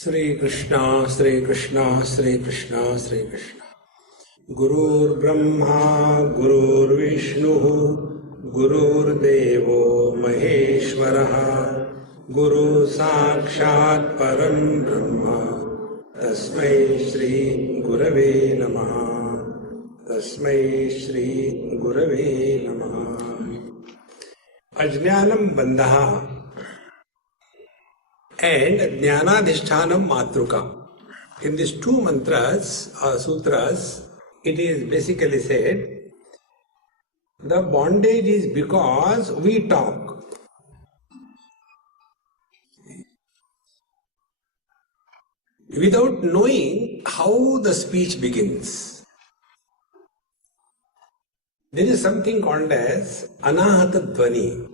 श्री कृष्णा श्री कृष्णा श्री कृष्णा श्री कृष्णा। गुरुर्ब्रह्मा गुरुर्विष्णु गुरुर्देवो महेश्वरः गुरु साक्षात् परं ब्रह्म तस्मै श्री गुरवे नमः। तस्मै श्री गुरवे नमः। अज्ञानं बन्धः and Jnanadhishtanam Matruka. In these two mantras or sutras, it is basically said, the bondage is because we talk. Without knowing how the speech begins. There is something called as Anahata Dvani,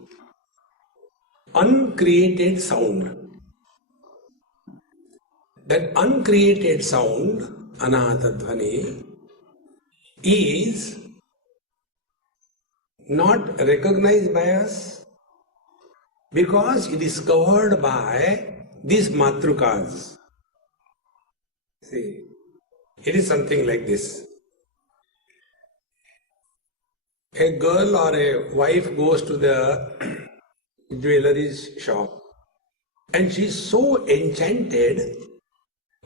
uncreated sound. That uncreated sound, Anahata Dvani, is not recognized by us because it is covered by these matrukas. See, it is something like this. A girl or a wife goes to the jewelry shop and she is so enchanted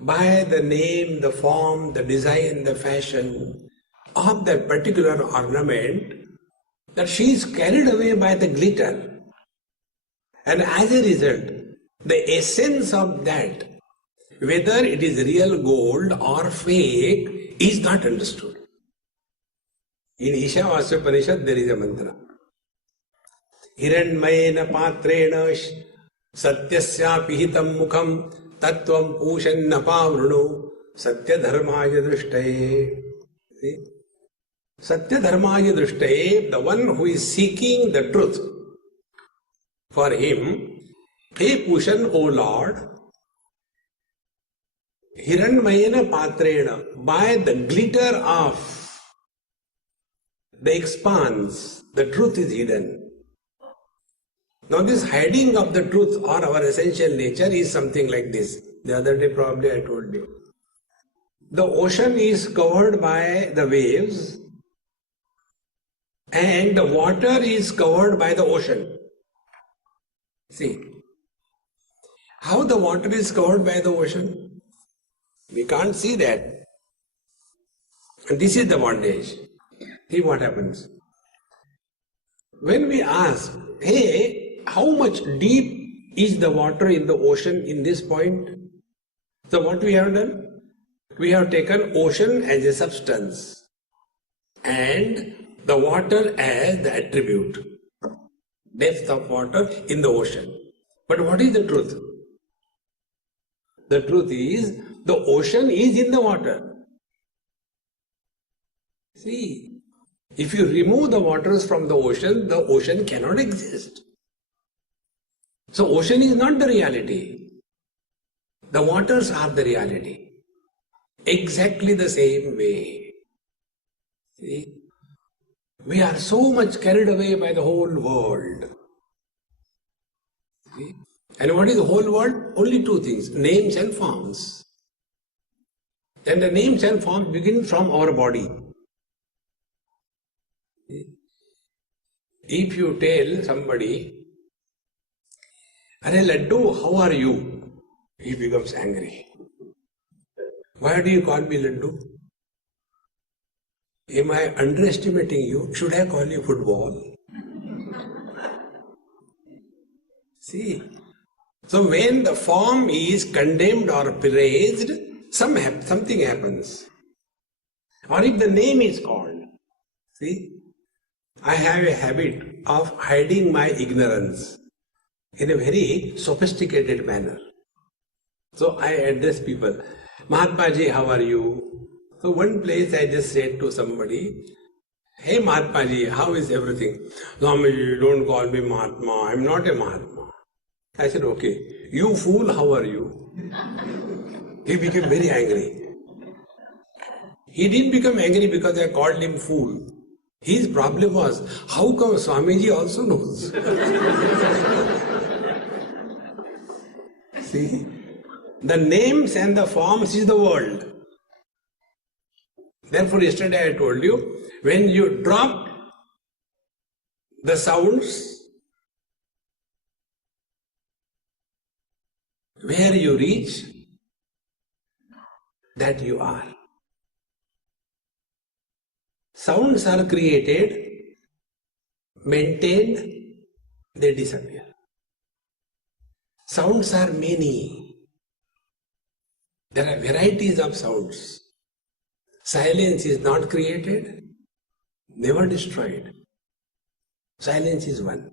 by the name, the form, the design, the fashion of that particular ornament that she is carried away by the glitter. And as a result, the essence of that, whether it is real gold or fake, is not understood. In Ishavasya Upanishad there is a mantra. Hiranmayena patrena satyasya pihitam mukham tattvam pushanna pavrunu satya dharmaya drishtaye. Satya dharmaya drishtaye, the one who is seeking the truth. For him, He Pushan, O Lord, Hiranmayena patrena, by the glitter of the expanse, the truth is hidden. Now this hiding of the truth or our essential nature is something like this. The other day probably I told you. The ocean is covered by the waves and the water is covered by the ocean. See, how the water is covered by the ocean? We can't see that. And this is the bondage. See what happens. When we ask, hey, how much deep is the water in the ocean in this point? So what we have done? We have taken ocean as a substance and the water as the attribute. Depth of water in the ocean. But what is the truth? The truth is, the ocean is in the water. See, if you remove the waters from the ocean cannot exist. So ocean is not the reality. The waters are the reality. Exactly the same way. See, we are so much carried away by the whole world. See? And what is the whole world? Only two things, names and forms. And the names and forms begin from our body. If you tell somebody, "Arey Laddu, how are you?" he becomes angry. Why do you call me Laddu? Am I underestimating you? Should I call you football? See, so when the form is condemned or praised, something happens. Or if the name is called, see, I have a habit of hiding my ignorance in a very sophisticated manner. So I address people, Mahatma Ji, how are you? So one place I just said to somebody, hey Mahatma Ji, how is everything? Swamiji, don't call me Mahatma, I'm not a Mahatma. I said, okay, you fool, how are you? He became very angry. He didn't become angry because I called him fool. His problem was, how come Swamiji also knows? See? The names and the forms is the world. Therefore, yesterday I told you, when you drop the sounds, where you reach, that you are. Sounds are created, maintained, they disappear. Sounds are many. There are varieties of sounds. Silence is not created, never destroyed. Silence is one.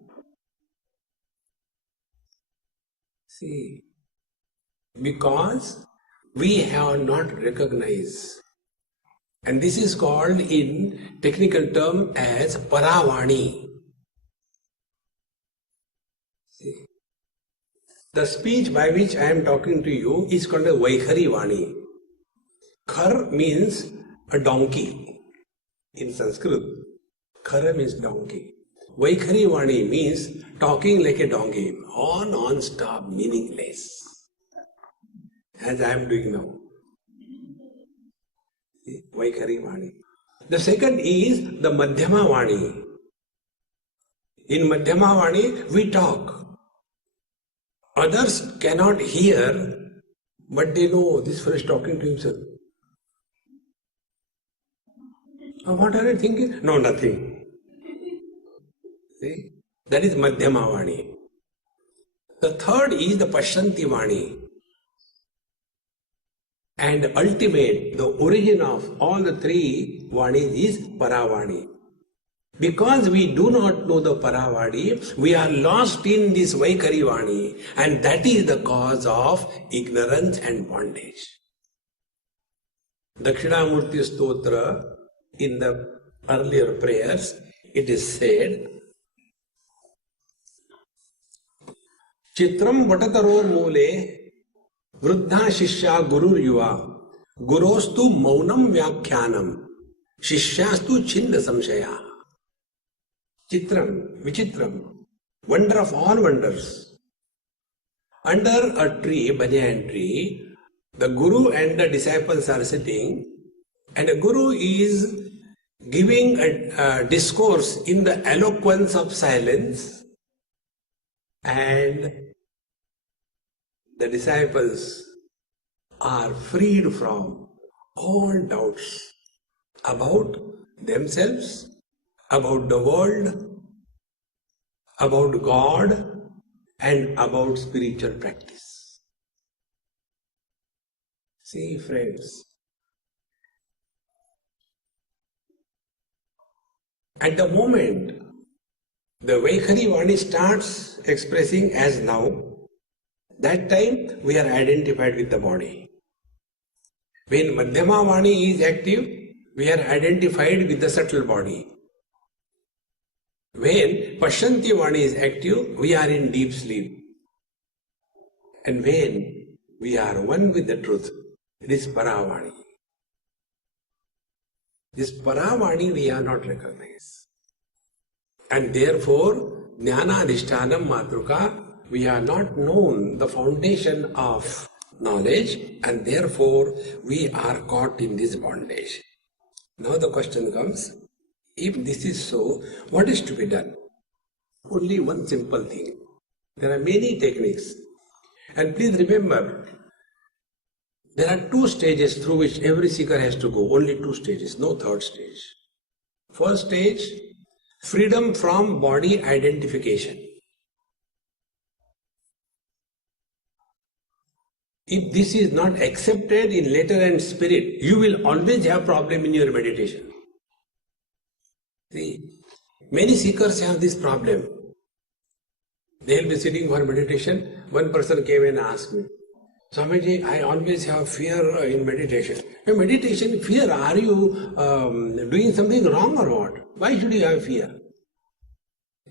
See, because we have not recognized, and this is called in technical term as Paravani. See, the speech by which I am talking to you is called a Vaikhari Vani. Khar means a donkey in Sanskrit. Khara means donkey. Vaikhari Vani means talking like a donkey, non-stop, meaningless, as I am doing now. Vaikhari Vani. The second is the Madhyama Vani. In Madhyama Vani, we talk. Others cannot hear, but they know this fellow is talking to himself. What are you thinking? No, nothing. See? That is Madhyama Vani. The third is the Pashyanti Vani. And ultimate, the origin of all the three Vanis is Paravani. Because we do not know the Paravani, we are lost in this Vaikhari Vani, and that is the cause of ignorance and bondage. Dakshinamurti Stotra, in the earlier prayers, it is said, Chitram Vatataro Mule Vruddha Shishya Gurur Yuva Gurostu Maunam Vyakhyanam Shishyastu Chinda Samshaya. Chitram, Vichitram, wonder of all wonders. Under a tree, banyan tree, the Guru and the disciples are sitting, and the Guru is giving a discourse in the eloquence of silence, and the disciples are freed from all doubts about themselves, about the world, about God, and about spiritual practice. See, friends, at the moment the Vaikhari Vani starts expressing as now, that time we are identified with the body. When Madhyama Vani is active, we are identified with the subtle body. When Pashyanti Vani is active, we are in deep sleep. And when we are one with the truth, it is Paravani. This Paravani we are not recognized. And therefore, Jnana Adhishtanam Matruka, we are not known the foundation of knowledge, and therefore we are caught in this bondage. Now the question comes, if this is so, what is to be done? Only one simple thing. There are many techniques. And please remember, there are two stages through which every seeker has to go. Only two stages, no third stage. First stage, freedom from body identification. If this is not accepted in letter and spirit, you will always have problem in your meditation. See, many seekers have this problem. They will be sitting for meditation. One person came and asked me, Swamiji, I always have fear in meditation. In meditation, fear, are you doing something wrong or what? Why should you have fear?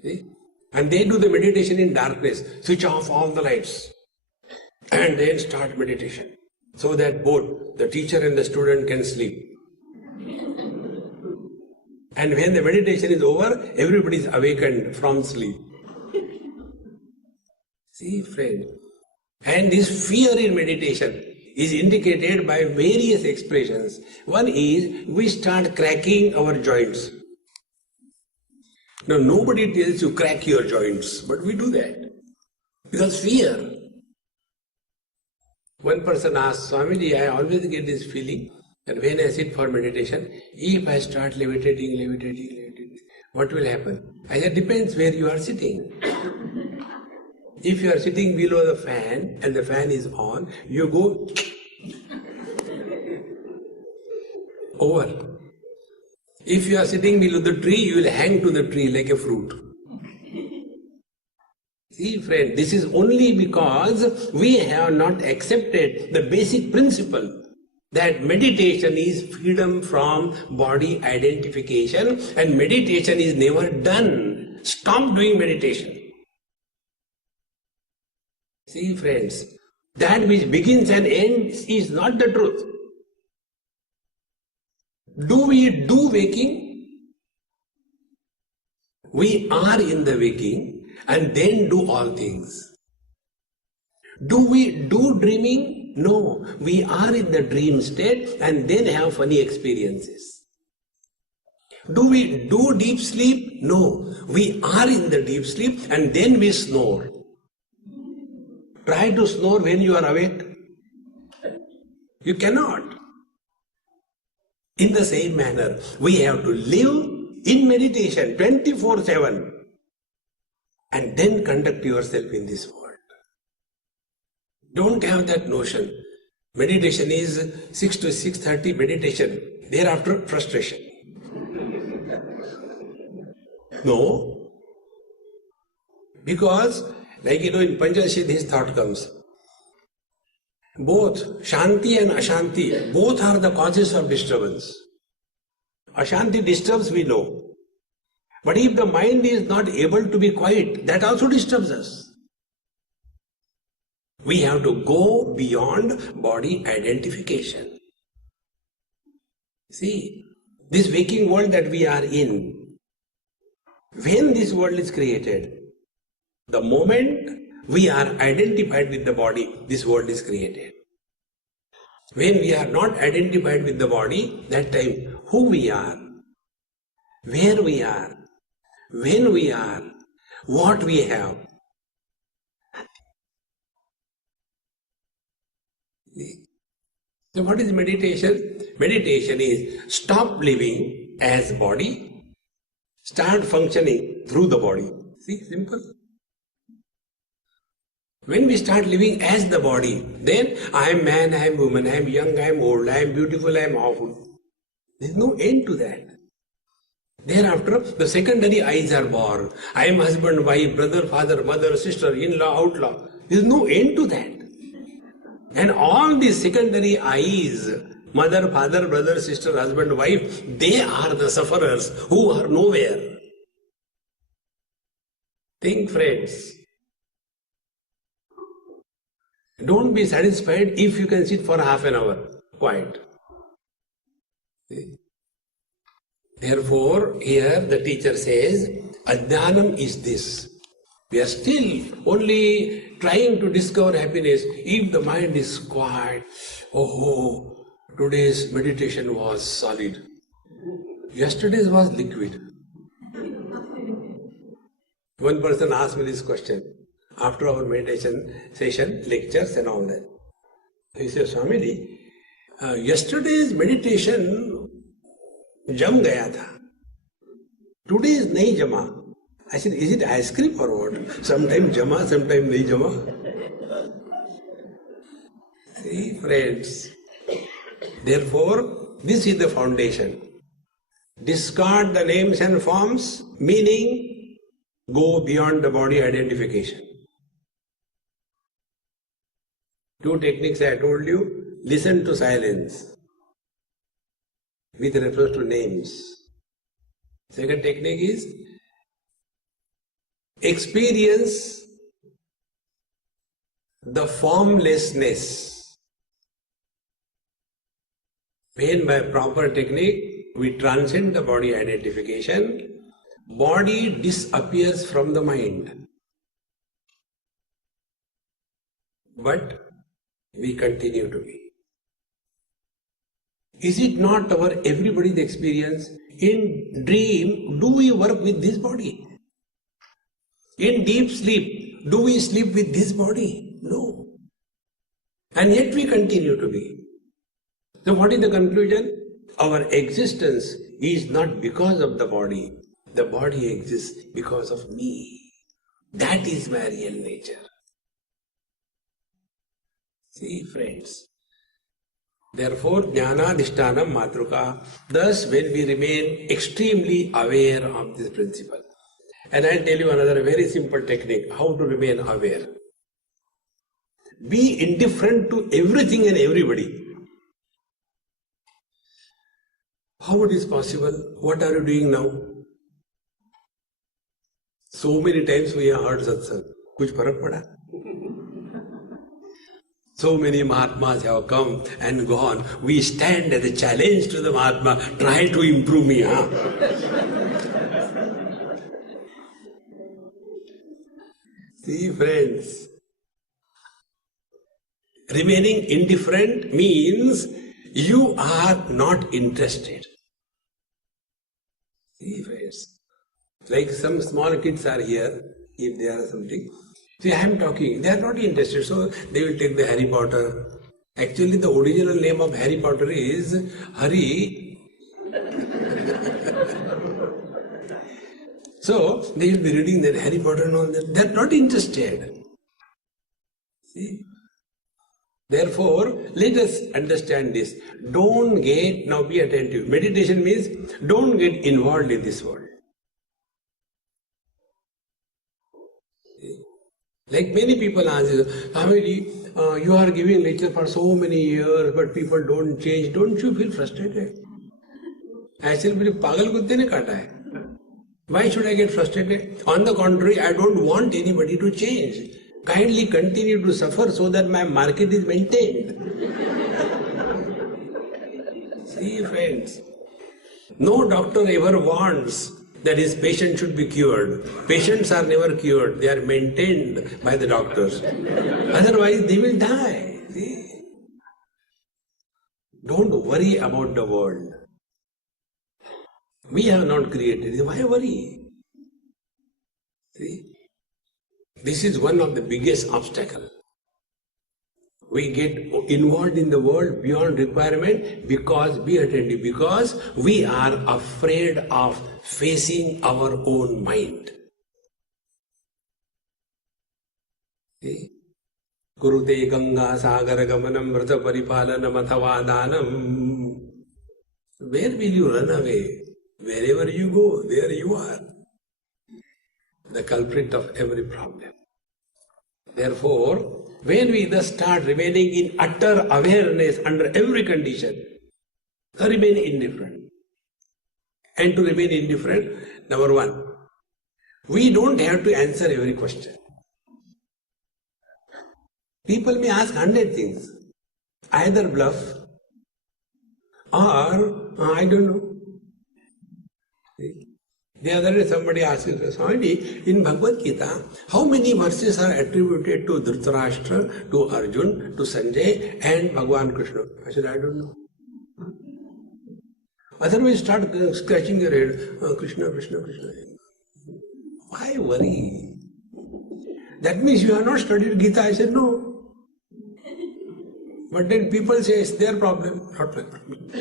See? And they do the meditation in darkness, switch off all the lights, and then start meditation, so that both the teacher and the student can sleep. And when the meditation is over, everybody is awakened from sleep. See, friend, And this fear in meditation is indicated by various expressions. One is we start cracking our joints. Now nobody tells you crack your joints, but we do that because fear. One person asked, Swamiji, I always get this feeling that when I sit for meditation, if I start levitating, what will happen? I said, depends where you are sitting. If you are sitting below the fan and the fan is on, you go over. If you are sitting below the tree, you will hang to the tree like a fruit. See, friend, this is only because we have not accepted the basic principle that meditation is freedom from body identification, and meditation is never done. Stop doing meditation. See, friends, that which begins and ends is not the truth. Do we do waking? We are in the waking and then do all things. Do we do dreaming? No, we are in the dream state and then have funny experiences. Do we do deep sleep? No, we are in the deep sleep and then we snore. Try to snore when you are awake. You cannot. In the same manner, we have to live in meditation 24/7 and then conduct yourself in this world. Don't have that notion. Meditation is 6 to 6:30 meditation. Thereafter, frustration. No. Because, like in Panchashid, his thought comes. Both Shanti and Ashanti, both are the causes of disturbance. Ashanti disturbs, we know. But if the mind is not able to be quiet, that also disturbs us. We have to go beyond body identification. See, this waking world that we are in, when this world is created, the moment we are identified with the body, this world is created. When we are not identified with the body, that time who we are, where we are, when we are, what we have. So what is meditation? Meditation is stop living as body, start functioning through the body. See, simple. When we start living as the body, then I am man, I am woman, I am young, I am old, I am beautiful, I am awful. There is no end to that. Thereafter, the secondary I's are born. I am husband, wife, brother, father, mother, sister, in-law, outlaw. There is no end to that. And all these secondary I's, mother, father, brother, sister, husband, wife, they are the sufferers who are nowhere. Think, friends. Don't be satisfied if you can sit for half an hour quiet. Therefore, here the teacher says, Ajnanam is this. We are still only trying to discover happiness. If the mind is quiet, oh, today's meditation was solid. Yesterday's was liquid. One person asked me this question after our meditation session, lectures and all that. He said, Swamiji, yesterday's meditation jam gaya tha. Today is nahi jama. I said, is it ice cream or what? Sometime jama, sometime nahi jama. See, friends. Therefore, this is the foundation. Discard the names and forms, meaning go beyond the body identification. Two techniques I told you. Listen to silence with reference to names. Second technique is experience the formlessness. When by proper technique we transcend the body identification, body disappears from the mind. but we continue to be. Is it not our everybody's experience? In dream, do we work with this body? In deep sleep, do we sleep with this body? No. And yet we continue to be. So what is the conclusion? Our existence is not because of the body. The body exists because of me. That is my real nature. See, friends. Therefore, jnanadhishtanam matruka. Thus, when we remain extremely aware of this principle. And I'll tell you another very simple technique, how to remain aware. Be indifferent to everything and everybody. How it is possible? What are you doing now? So many times we have heard satsang. Kuch farak pada? So many Mahatmas have come and gone. We stand as a challenge to the Mahatma. Try to improve me, huh? See, friends, remaining indifferent means you are not interested. See, friends, like some small kids are here, if they are something. See, I am talking, they are not interested, so they will take the Harry Potter. Actually, the original name of Harry Potter is Hari. So, they will be reading that Harry Potter and all that. They are not interested. See? Therefore, let us understand this. Don't get, now be attentive. Meditation means don't get involved in this world. See? Like many people ask, Swamiji, you are giving lecture for so many years, but people don't change. Don't you feel frustrated? Actually, pagal kutte ne kaata hai. Why should I get frustrated? On the contrary, I don't want anybody to change. Kindly continue to suffer so that my market is maintained. See, friends, no doctor ever wants that his patient should be cured. Patients are never cured. They are maintained by the doctors. Otherwise, they will die. See? Don't worry about the world. We have not created it. Why worry? See? This is one of the biggest obstacles. We get involved in the world beyond requirement because, be attentive, because we are afraid of facing our own mind. See? Kurute Ganga Sagara Gamanam Vrata Paripalanam Athavadanam. Where will you run away? Wherever you go, there you are. The culprit of every problem. Therefore, when we thus start remaining in utter awareness under every condition, remain indifferent. And to remain indifferent, number one, we don't have to answer every question. People may ask 100 things, either bluff or I don't know. The other day somebody asked me, Swamiji, in Bhagavad Gita, how many verses are attributed to Dhritarashtra, to Arjun, to Sanjay and Bhagavan Krishna? I said, I don't know. Otherwise start scratching your head, Krishna, Krishna, Krishna. Why worry? That means you have not studied Gita. I said, no. But then people say it's their problem, not my problem.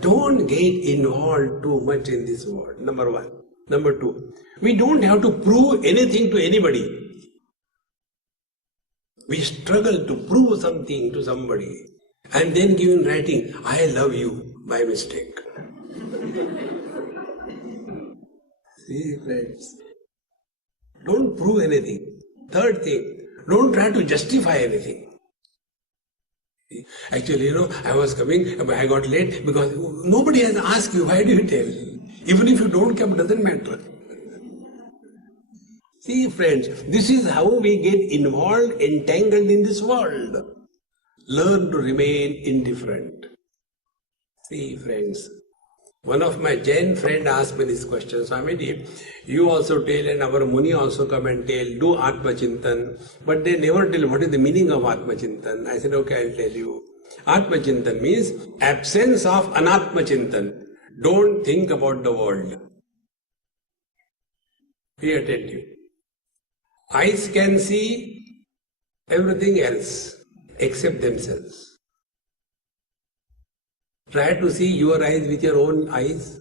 Don't get involved too much in this world, number one. Number two, we don't have to prove anything to anybody. We struggle to prove something to somebody and then give in writing, I love you, by mistake. See, friends, don't prove anything. Third thing, don't try to justify anything. Actually, I was coming, but I got late because nobody has asked you, why do you tell? Even if you don't come, doesn't matter. See, friends, this is how we get involved, entangled in this world. Learn to remain indifferent. See, friends, One of my Jain friend asked me this question, Swamiji, you also tell and our Muni also come and tell, do Atma Chintan, but they never tell what is the meaning of Atma Chintan. I said, okay, I'll tell you. Atma Chintan means absence of Anatma Chintan. Don't think about the world. Be attentive. Eyes can see everything else except themselves. Try to see your eyes with your own eyes.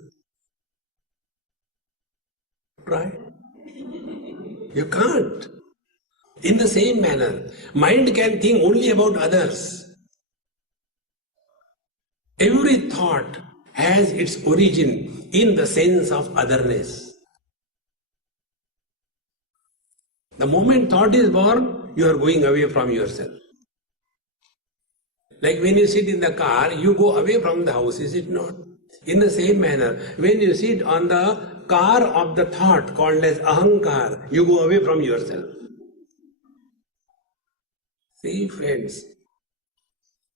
Try. You can't. In the same manner, mind can think only about others. Every thought has its origin in the sense of otherness. The moment thought is born, you are going away from yourself. Like when you sit in the car, you go away from the house, is it not? In the same manner, when you sit on the car of the thought called as ahankar, you go away from yourself. See, friends.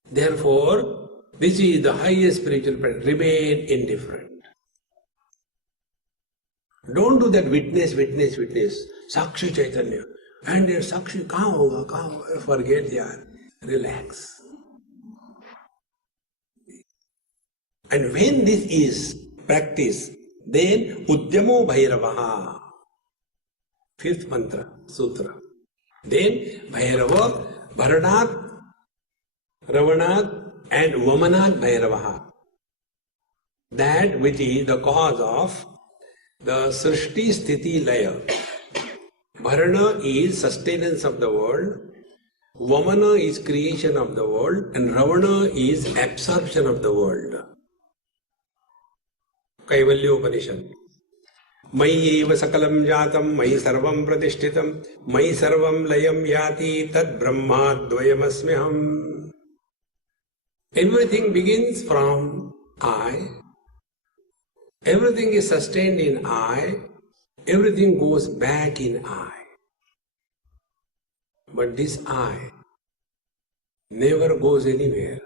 Therefore, this is the highest spiritual practice. Remain indifferent. Don't do that witness. Sakshi Chaitanya. And your Sakshi, kahan hoga? Forget yaar. Relax. And when this is practiced, then Udyamo Bhairavaha. Fifth mantra, sutra. Then Bhairava, Bharanat, Ravanat and Vamanat Bhairavaha. That which is the cause of the Srishti Sthiti Laya. Bharana is sustenance of the world, Vamana is creation of the world, and Ravana is absorption of the world. Kaivalya Upanishad. Mayi eva sakalam jatam, mayi sarvam pratishtitam, mayi sarvam layam yati, tad brahma dvayamasmiham. Everything begins from I. Everything is sustained in I. Everything goes back in I. But this I never goes anywhere.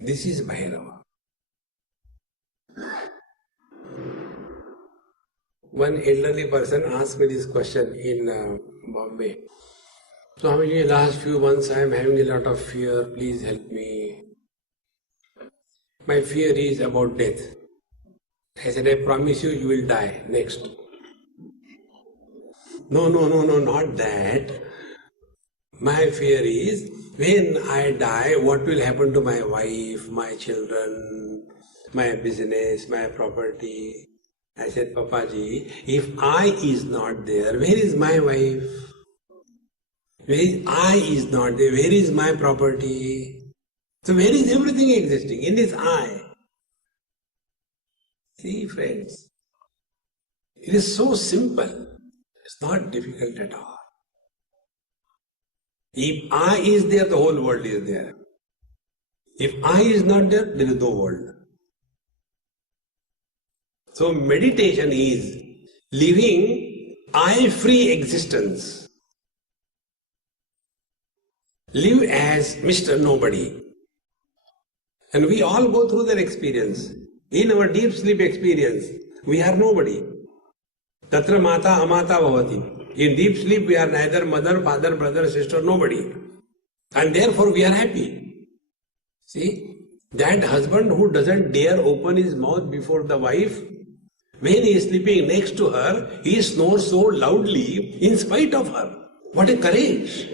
This is Bhairava. One elderly person asked me this question in Bombay. Swamiji, last few months I am having a lot of fear, please help me. My fear is about death. I said, I promise you, you will die next. No, not that. My fear is, when I die, what will happen to my wife, my children, my business, my property? I said, Papaji, if I is not there, where is my wife? Where I is not there, where is my property? So where is everything existing? In this I. See, friends, it is so simple. It's not difficult at all. If I is there, the whole world is there. If I is not there, there is no world. So meditation is living I-free existence. Live as Mr. Nobody. And we all go through that experience. In our deep sleep experience, we are nobody. Tatra mata amata bhavati. In deep sleep, we are neither mother, father, brother, sister, nobody. And therefore we are happy. See, that husband who doesn't dare open his mouth before the wife, when he is sleeping next to her, he snores so loudly in spite of her. What a courage!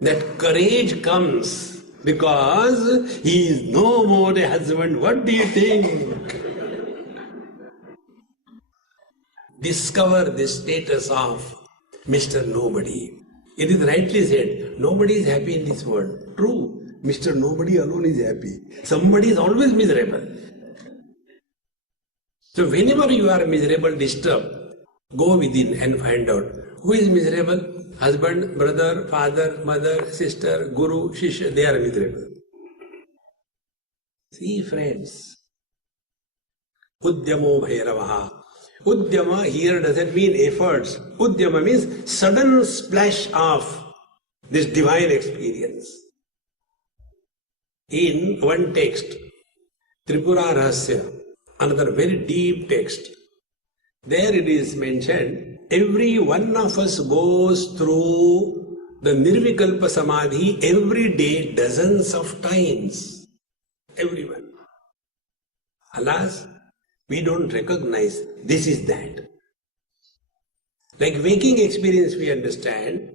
That courage comes because he is no more a husband. What do you think? Discover the status of Mr. Nobody. It is rightly said, nobody is happy in this world. True, Mr. Nobody alone is happy. Somebody is always miserable. So whenever you are miserable, disturbed, go within and find out who is miserable. Husband, brother, father, mother, sister, guru, shishya, they are miserable. See, friends, Udyamo Bhairavaha. Udyama here doesn't mean efforts. Udyama means sudden splash of this divine experience. In one text, Tripura Rahasya, another very deep text, there it is mentioned, every one of us goes through the Nirvikalpa Samadhi every day dozens of times. Everyone. Alas, we don't recognize this is that. Like waking experience we understand,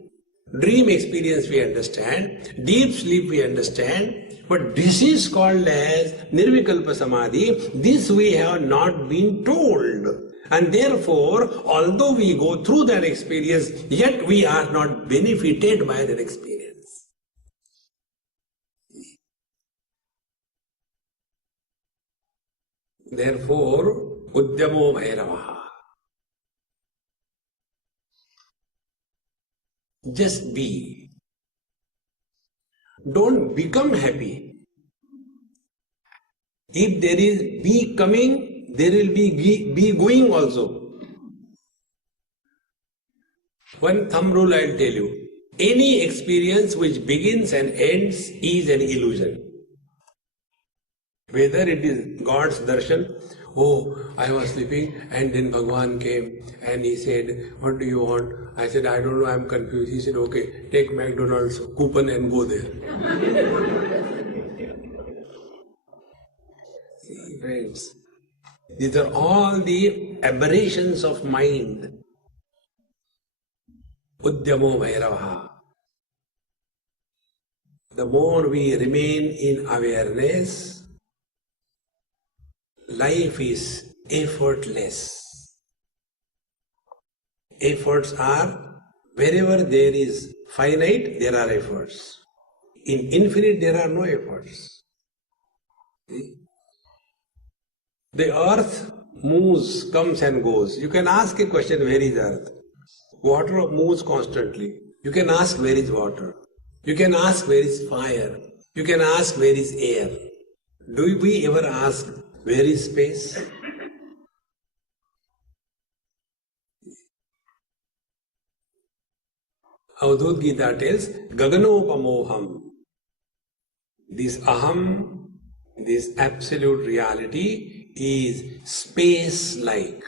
dream experience we understand, deep sleep we understand, but this is called as Nirvikalpa Samadhi. This we have not been told. And therefore, although we go through that experience, yet we are not benefited by that experience. Therefore, Udyamo Bhairavaha. Just be. Don't become happy. If there is be coming, there will be going also. One thumb rule I will tell you. Any experience which begins and ends is an illusion. Whether it is God's darshan, oh, I was sleeping and then Bhagwan came and he said, what do you want? I said, I don't know, I am confused. He said, okay, take McDonald's coupon and go there. See, friends, these are all the aberrations of mind. Udyamo Bhairavaha. The more we remain in awareness, life is effortless. Efforts are, wherever there is finite, there are efforts. In infinite, there are no efforts. See? The earth moves, comes and goes. You can ask a question, where is earth? Water moves constantly. You can ask, where is water? You can ask, where is fire? You can ask, where is air? Do we ever ask, where is space? Avadhut Gita tells, Gaganopamoham. This aham, this absolute reality is space-like.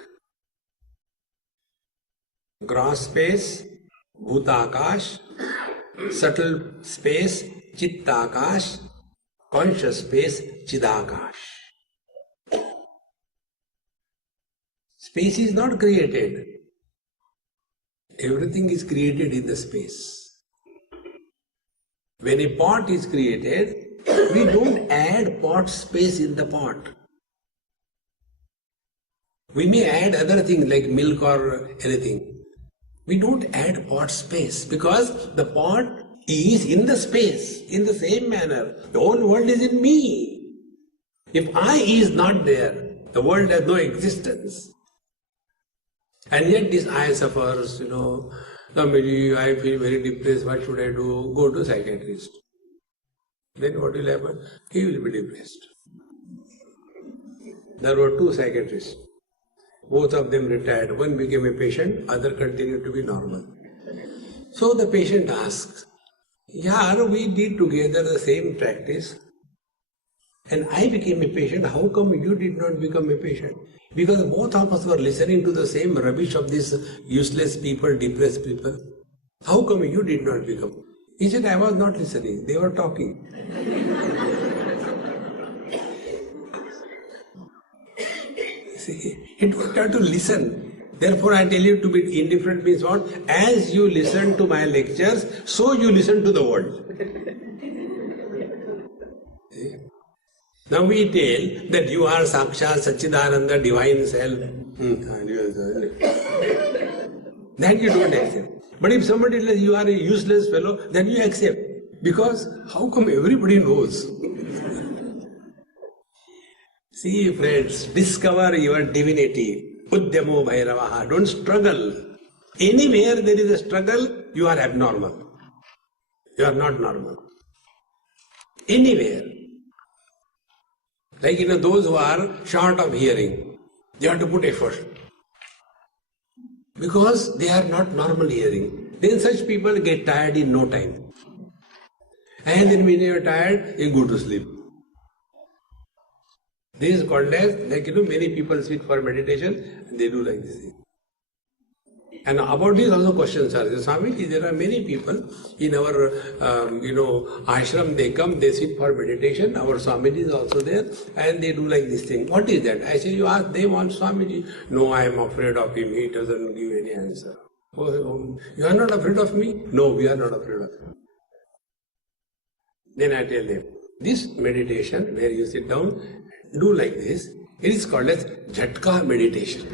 Gross space, bhutakash, subtle space, chittakash, conscious space, chidakash. Space is not created. Everything is created in the space. When a pot is created, we don't add pot space in the pot. We may add other things like milk or anything. We don't add pot space because the pot is in the space in the same manner. The whole world is in me. If I is not there, the world has no existence. And yet this I suffers, Swamiji, I feel very depressed, what should I do? Go to psychiatrist. Then what will happen? He will be depressed. There were two psychiatrists. Both of them retired. One became a patient, other continued to be normal. So the patient asks, Yaar, we did together the same practice and I became a patient. How come you did not become a patient? Because both of us were listening to the same rubbish of these useless people, depressed people. How come you did not become? He said, I was not listening. They were talking. See, you don't have to listen. Therefore, I tell you to be indifferent means what? As you listen to my lectures, so you listen to the world. See? Now we tell that you are Sakshat, Satchidananda, divine self. That you don't accept. But if somebody says you are a useless fellow, then you accept. Because how come everybody knows? See, friends, discover your divinity. Udyamo Bhairavaha. Don't struggle. Anywhere there is a struggle, you are abnormal. You are not normal. Anywhere. Like those who are short of hearing, they have to put effort. because they are not normal hearing. Then such people get tired in no time. And then when you are tired, you go to sleep. This is called as, many people sit for meditation and they do like this. And about this also questions are there. Swamiji, there are many people in our, ashram, they come, they sit for meditation. Our Swamiji is also there and they do like this thing. What is that? I say, you ask them on Swamiji. No, I am afraid of him. He doesn't give any answer. Oh, you are not afraid of me? No, we are not afraid of you. Then I tell them, this meditation where you sit down, do like this. It is called as Jhatka meditation.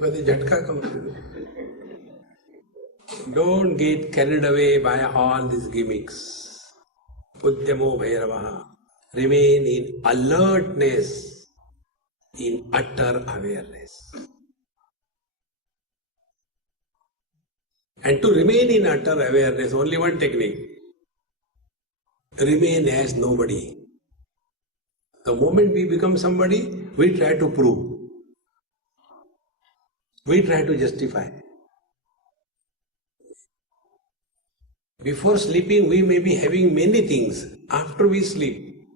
But the Jhatka comes. Don't get carried away by all these gimmicks. Udyamo Bhairavaha. Remain in alertness, in utter awareness. And to remain in utter awareness, only one technique. Remain as nobody. The moment we become somebody, we try to prove. We try to justify. Before sleeping, we may be having many things. After we sleep,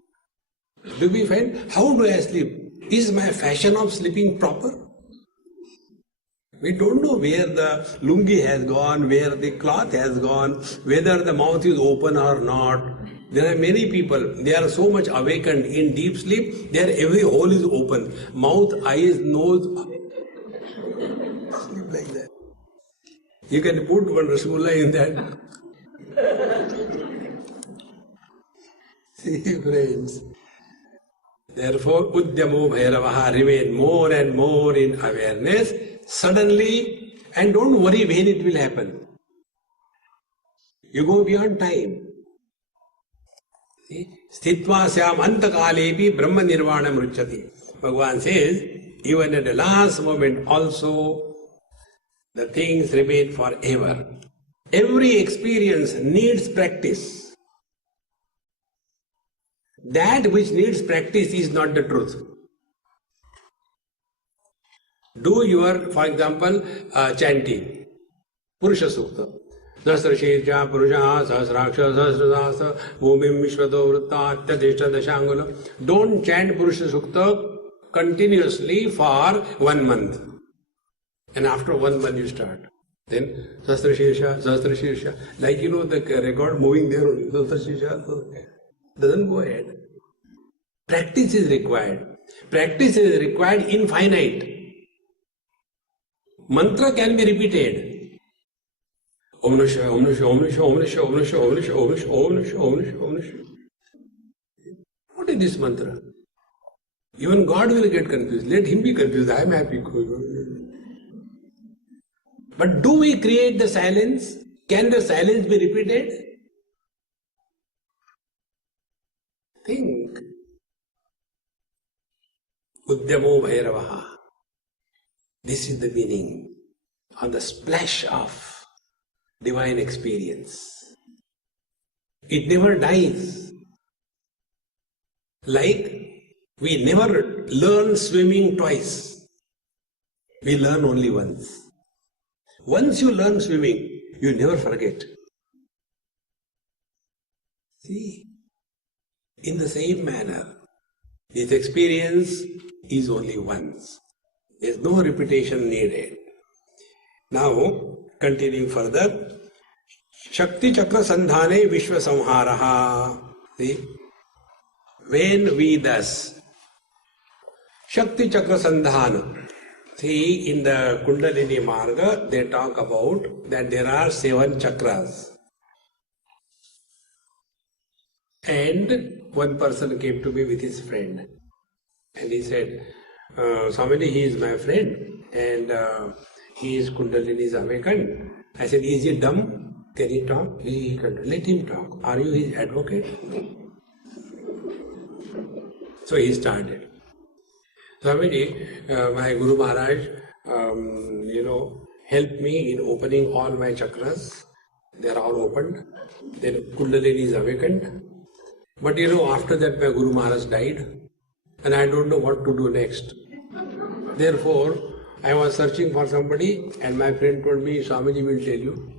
do we find, how do I sleep? Is my fashion of sleeping proper? We don't know where the lungi has gone, where the cloth has gone, whether the mouth is open or not. There are many people, they are so much awakened in deep sleep, their every hole is open. Mouth, eyes, nose, sleep like that. You can put one rasgulla in that. See, friends. Therefore, Udyamo Bhairavaha, remain more and more in awareness. Suddenly, and don't worry when it will happen. You go beyond time. Sthitva syam antakalepi brahma nirvana mruchati. Bhagavan says, even at the last moment also, the things remain forever. Every experience needs practice. That which needs practice is not the truth. Do your, for example, chanting. Purusha Sukta. Sahasra Shirja, Purusha, Sahasraksha, Sahasradasa, Bhumim Vishwato Vritta, Tadishta Dashangula. Don't chant Purusha Sukta continuously for 1 month. And after 1 month you start. Then Sahasra Shirsha, Sahasra Shirsha. Like the record moving there only. Sahasra Shirsha. Doesn't go ahead. Practice is required. Practice is required infinite. Mantra can be repeated. Om Nishya, Om Nishya, Om Nishya, Om Nishya, Om Nishya, Om Nishya, Om Nishya, Om Nishya, Om Nishya, Om Nishya. What is this mantra? Even God will get confused. Let him be confused. I am happy. But do we create the silence? Can the silence be repeated? Think. Udyamo Bhairavaha. This is the meaning on the splash of divine experience. It never dies. Like we never learn swimming twice. We learn only once. Once you learn swimming, you never forget. See, in the same manner, this experience is only once. There is no repetition needed. Now, continuing further, Shakti Chakra Sandhane Vishwa Samharaha. See, when we thus, Shakti Chakra Sandhana, see, in the Kundalini Marga, they talk about that there are 7 chakras. And one person came to me with his friend. And he said, Swamiji, he is my friend and he is Kundalini is awakened. I said, is he dumb? Can he talk? He can. Let him talk. Are you his advocate? So he started. Swamiji, my Guru Maharaj, helped me in opening all my chakras. They are all opened. Then Kundalini is awakened. But after that my Guru Maharaj died. and I don't know what to do next. Therefore, I was searching for somebody, and my friend told me, Swamiji will tell you.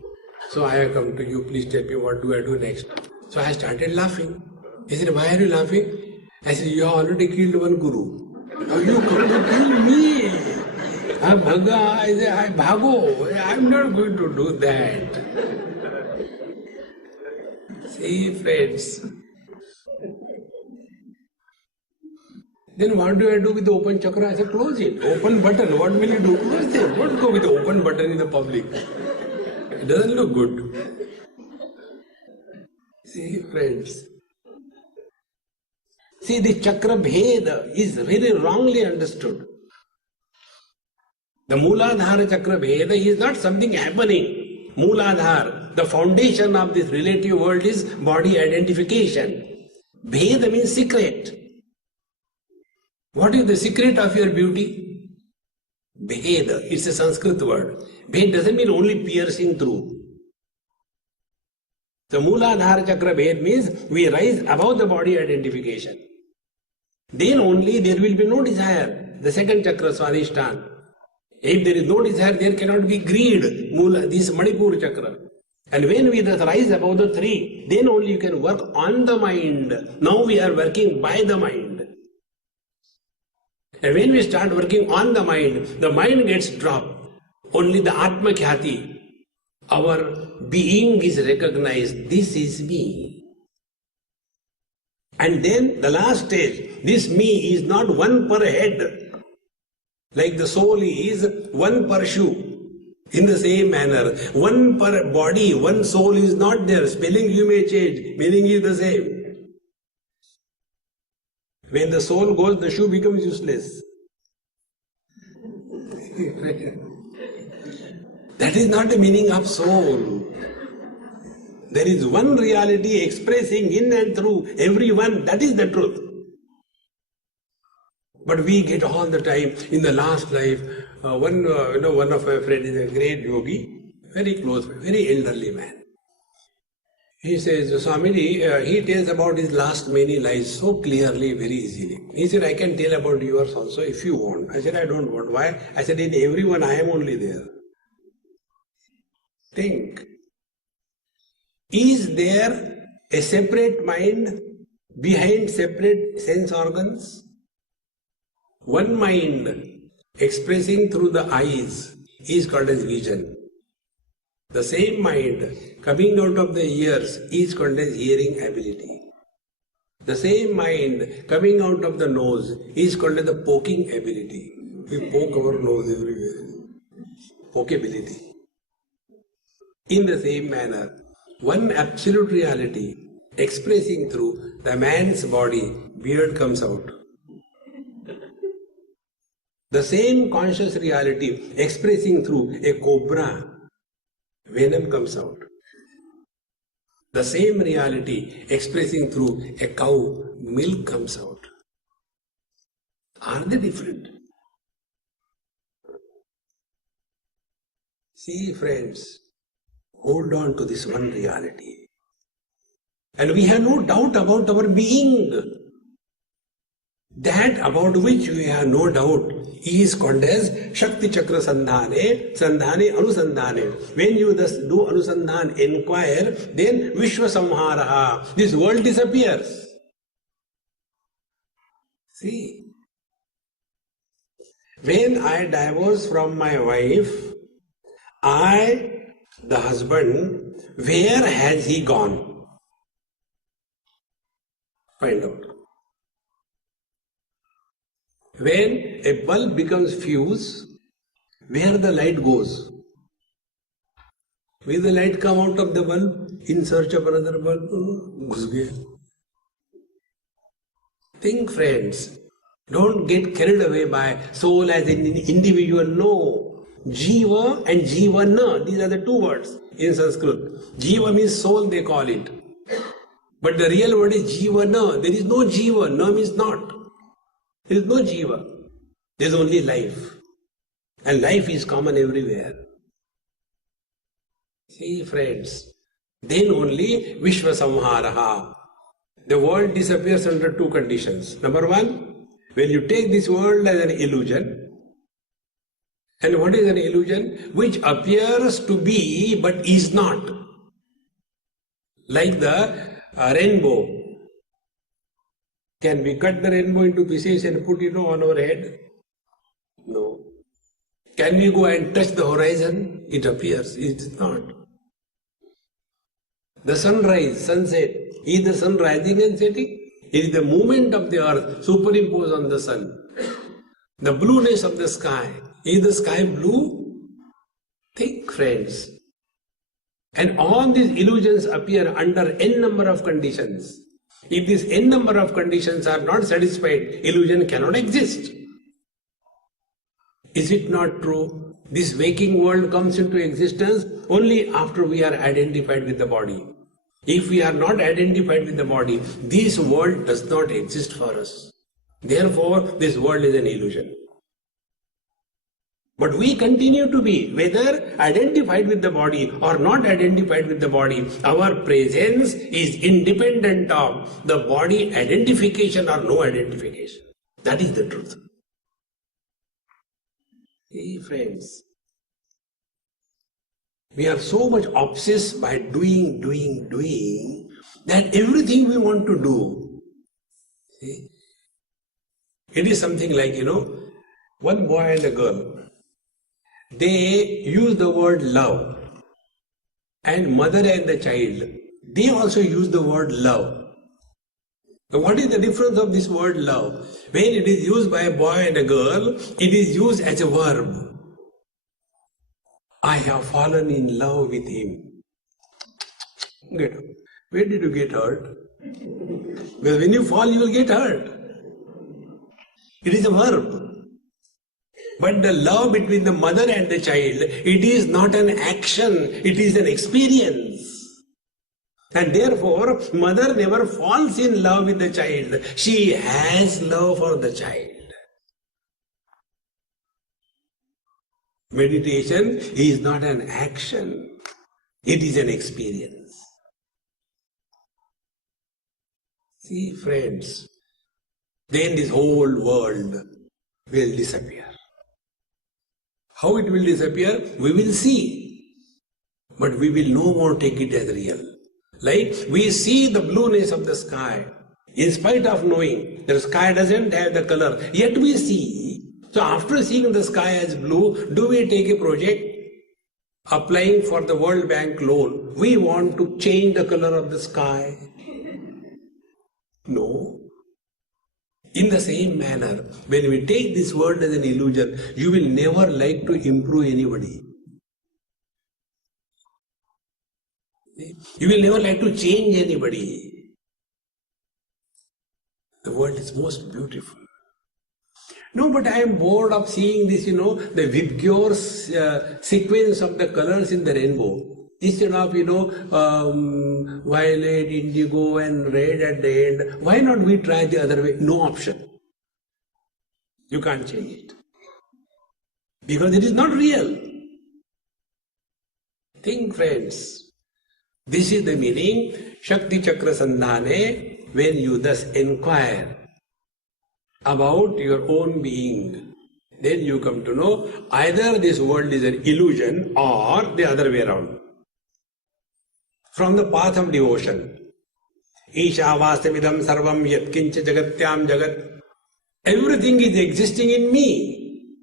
So I have come to you, please tell me what do I do next. So I started laughing. He said, why are you laughing? I said, you have already killed one guru. Now you come to kill me. I said, I bhago. I'm not going to do that. See, friends. Then what do I do with the open chakra? I said, close it. Open button. What will you do? Close it. Don't go with the open button in the public. It doesn't look good. See, friends. See, the chakra bheda is very wrongly understood. The Mooladhara chakra bheda is not something happening. Mooladhara, the foundation of this relative world is body identification. Bheda means secret. What is the secret of your beauty? Bheda, it's a Sanskrit word. Bhed doesn't mean only piercing through. The Mooladhara chakra bhed means we rise above the body identification. Then only there will be no desire. The second chakra, Swadhisthana. If there is no desire, there cannot be greed. This Manipur chakra. And when we rise above the three, then only you can work on the mind. Now we are working by the mind. And when we start working on the mind gets dropped. Only the Atma Khyati, our being is recognized. This is me. And then the last stage, this me is not one per head. Like the soul is one per shoe. In the same manner, one per body, one soul is not there. Spelling you may change, meaning is the same. When the soul goes, the shoe becomes useless. That is not the meaning of soul. There is one reality expressing in and through everyone. That is the truth. But we get all the time in the last life. One of my friends is a great yogi, very close, very elderly man. He says, Swamiji, he tells about his last many lives so clearly, very easily. He said, I can tell about yours also if you want. I said, I don't want. Why? I said, in everyone I am only there. Think. Is there a separate mind behind separate sense organs? One mind expressing through the eyes is called as vision. The same mind coming out of the ears is called as hearing ability. The same mind coming out of the nose is called as the poking ability. We poke our nose everywhere. Pokeability. In the same manner, one absolute reality expressing through the man's body, beard comes out. The same conscious reality expressing through a cobra, venom comes out. The same reality expressing through a cow, milk comes out. Are they different? See, friends, hold on to this one reality. And we have no doubt about our being. That about which we have no doubt is called as Shakti Chakra Sandhane, Sandhane Anusandhane. When you thus do Anusandhan, inquire, then Vishwa Samharaha, this world disappears. See, when I divorce from my wife, the husband, where has he gone? Find out. When a bulb becomes fuse, where the light goes? Will the light come out of the bulb in search of another bulb? Ghus gaya. Think, friends. Don't get carried away by soul as an individual. No. Jiva and Jivana, these are the two words in Sanskrit. Jiva means soul, they call it. But the real word is Jivana. There is no Jiva. Na means not. There is no Jiva. There is only life. And life is common everywhere. See, friends, then only Vishwa Samharaha. The world disappears under two conditions. Number one, When you take this world as an illusion, and what is an illusion? Which appears to be but is not. Like the rainbow. Can we cut the rainbow into pieces and put it on our head? No. Can we go and touch the horizon? It appears. It is not. The sunrise, sunset. Is the sun rising and setting? It is the movement of the earth superimposed on the sun. The blueness of the sky. Is the sky blue? Think, friends. And all these illusions appear under n number of conditions. If these n number of conditions are not satisfied, illusion cannot exist. Is it not true? This waking world comes into existence only after we are identified with the body. If we are not identified with the body, this world does not exist for us. Therefore, this world is an illusion. But we continue to be, whether identified with the body or not identified with the body, our presence is independent of the body identification or no identification. That is the truth. Hey friends, we are so much obsessed by doing, that everything we want to do. See? It is something like, one boy and a girl. They use the word love, and mother and the child, they also use the word love. Now, what is the difference of this word love? When it is used by a boy and a girl, it is used as a verb. I have fallen in love with him. Get up. Where did you get hurt? Because when you fall, you will get hurt. It is a verb. But the love between the mother and the child, it is not an action, it is an experience. And therefore, mother never falls in love with the child. She has love for the child. Meditation is not an action, it is an experience. See, friends, then this whole world will disappear. How it will disappear? We will see. But we will no more take it as real. Like we see the blueness of the sky. In spite of knowing the sky doesn't have the color, yet we see. So after seeing the sky as blue, do we take a project? Applying for the World Bank loan, we want to change the color of the sky. No. In the same manner, when we take this world as an illusion, you will never like to improve anybody. You will never like to change anybody. The world is most beautiful. No, but I am bored of seeing this, the Vidgyor sequence of the colors in the rainbow. Instead of, violet, indigo and red at the end, why not we try the other way? No option. You can't change it. Because it is not real. Think, friends. This is the meaning, Shakti Chakra Sandhane, when you thus inquire about your own being, then you come to know either this world is an illusion or the other way around. From the path of devotion, Ishavastamidam sarvam yat kincha jagatyam jagat. Everything is existing in me.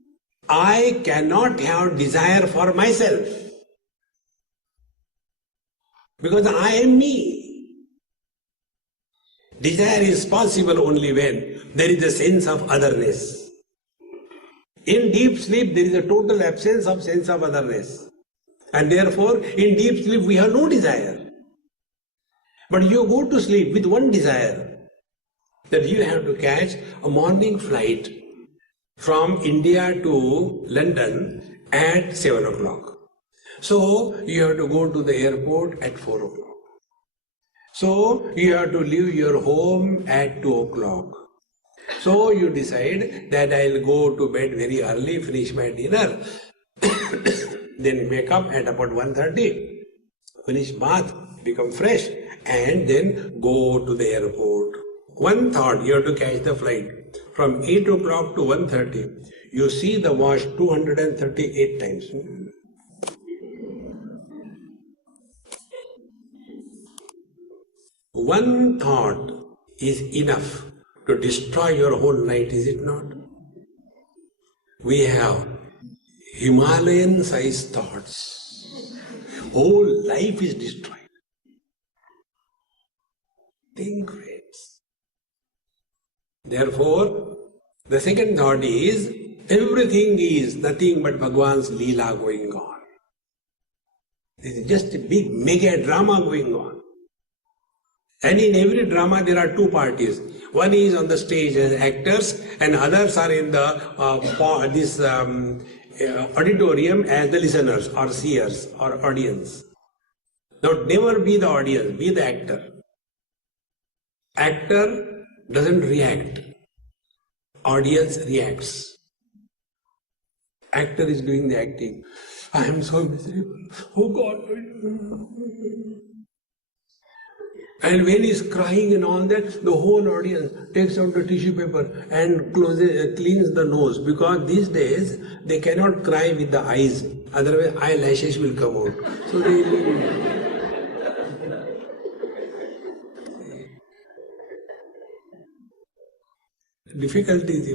I cannot have desire for myself. Because I am me. Desire is possible only when there is a sense of otherness. In deep sleep, there is a total absence of sense of otherness. And therefore, in deep sleep, we have no desire. But you go to sleep with one desire, that you have to catch a morning flight from India to London at 7 o'clock. So, you have to go to the airport at 4 o'clock. So, you have to leave your home at 2 o'clock. So, you decide that I'll go to bed very early, finish my dinner, then wake up at about 1:30, finish bath, become fresh, and then go to the airport. One thought, you have to catch the flight from 8 o'clock to 1:30, you see the watch 238 times. One thought is enough to destroy your whole night, is it not? We have Himalayan-sized thoughts. Whole life is destroyed. Think, friends. Therefore, the second thought is, everything is nothing but Bhagwan's Leela going on. This is just a big mega drama going on. And in every drama there are two parties. One is on the stage as actors and others are in the auditorium as the listeners or seers or audience. Now never be the audience, be the actor. Actor doesn't react. Audience reacts. Actor is doing the acting. I am so miserable. Oh God. And when he is crying and all that, the whole audience takes out the tissue paper and cleans the nose, because these days they cannot cry with the eyes, otherwise eyelashes will come out. So difficulties,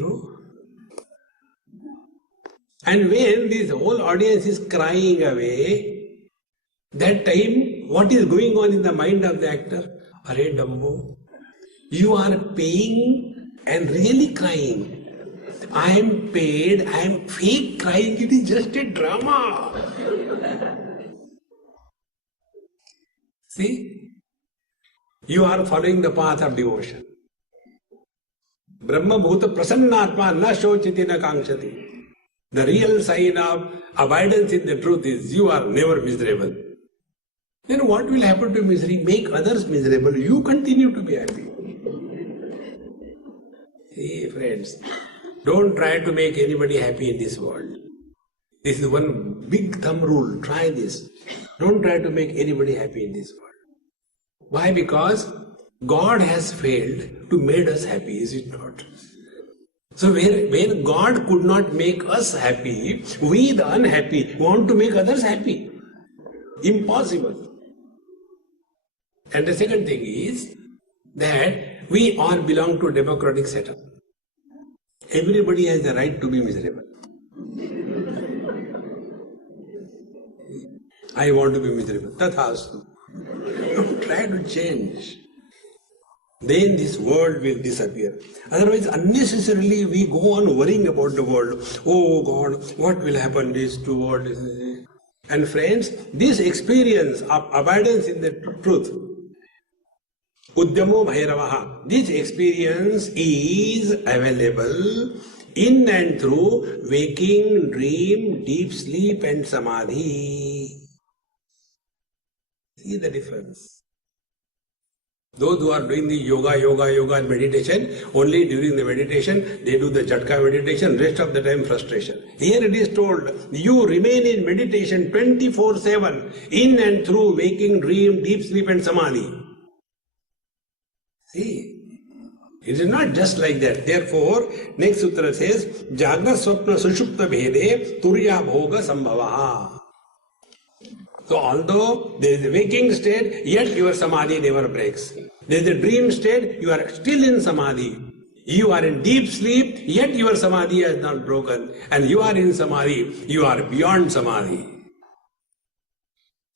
And when this whole audience is crying away, that time, what is going on in the mind of the actor? Are Dumbo, you are paying and really crying. I am paid, I am fake crying, it is just a drama. See? You are following the path of devotion. Brahma bhuta prasannatma na shochiti na kankshati. The real sign of abidance in the truth is you are never miserable. Then what will happen to misery? Make others miserable. You continue to be happy. See, friends, don't try to make anybody happy in this world. This is one big thumb rule. Try this. Don't try to make anybody happy in this world. Why? Because God has failed to make us happy, is it not? So when God could not make us happy, we the unhappy want to make others happy. Impossible. And the second thing is that we all belong to a democratic setup. Everybody has the right to be miserable. I want to be miserable. Tathastu. Don't try to change. Then this world will disappear. Otherwise, unnecessarily we go on worrying about the world. Oh God, what will happen this to world? And friends, this experience of abidance in the truth, Udyamo Bhairavaha, this experience is available in and through waking, dream, deep sleep and samadhi. See the difference. Those who are doing the yoga and meditation, only during the meditation, they do the Jhatka meditation, rest of the time frustration. Here it is told, you remain in meditation 24/7, in and through waking, dream, deep sleep and samadhi. See, it is not just like that. Therefore, next sutra says, Jagna Swapna Sushupta Bhede Turya Bhoga Sambhavaha. So although there is a waking state, yet your samadhi never breaks. There is a dream state, you are still in samadhi. You are in deep sleep, yet your samadhi has not broken. And you are in samadhi, you are beyond samadhi.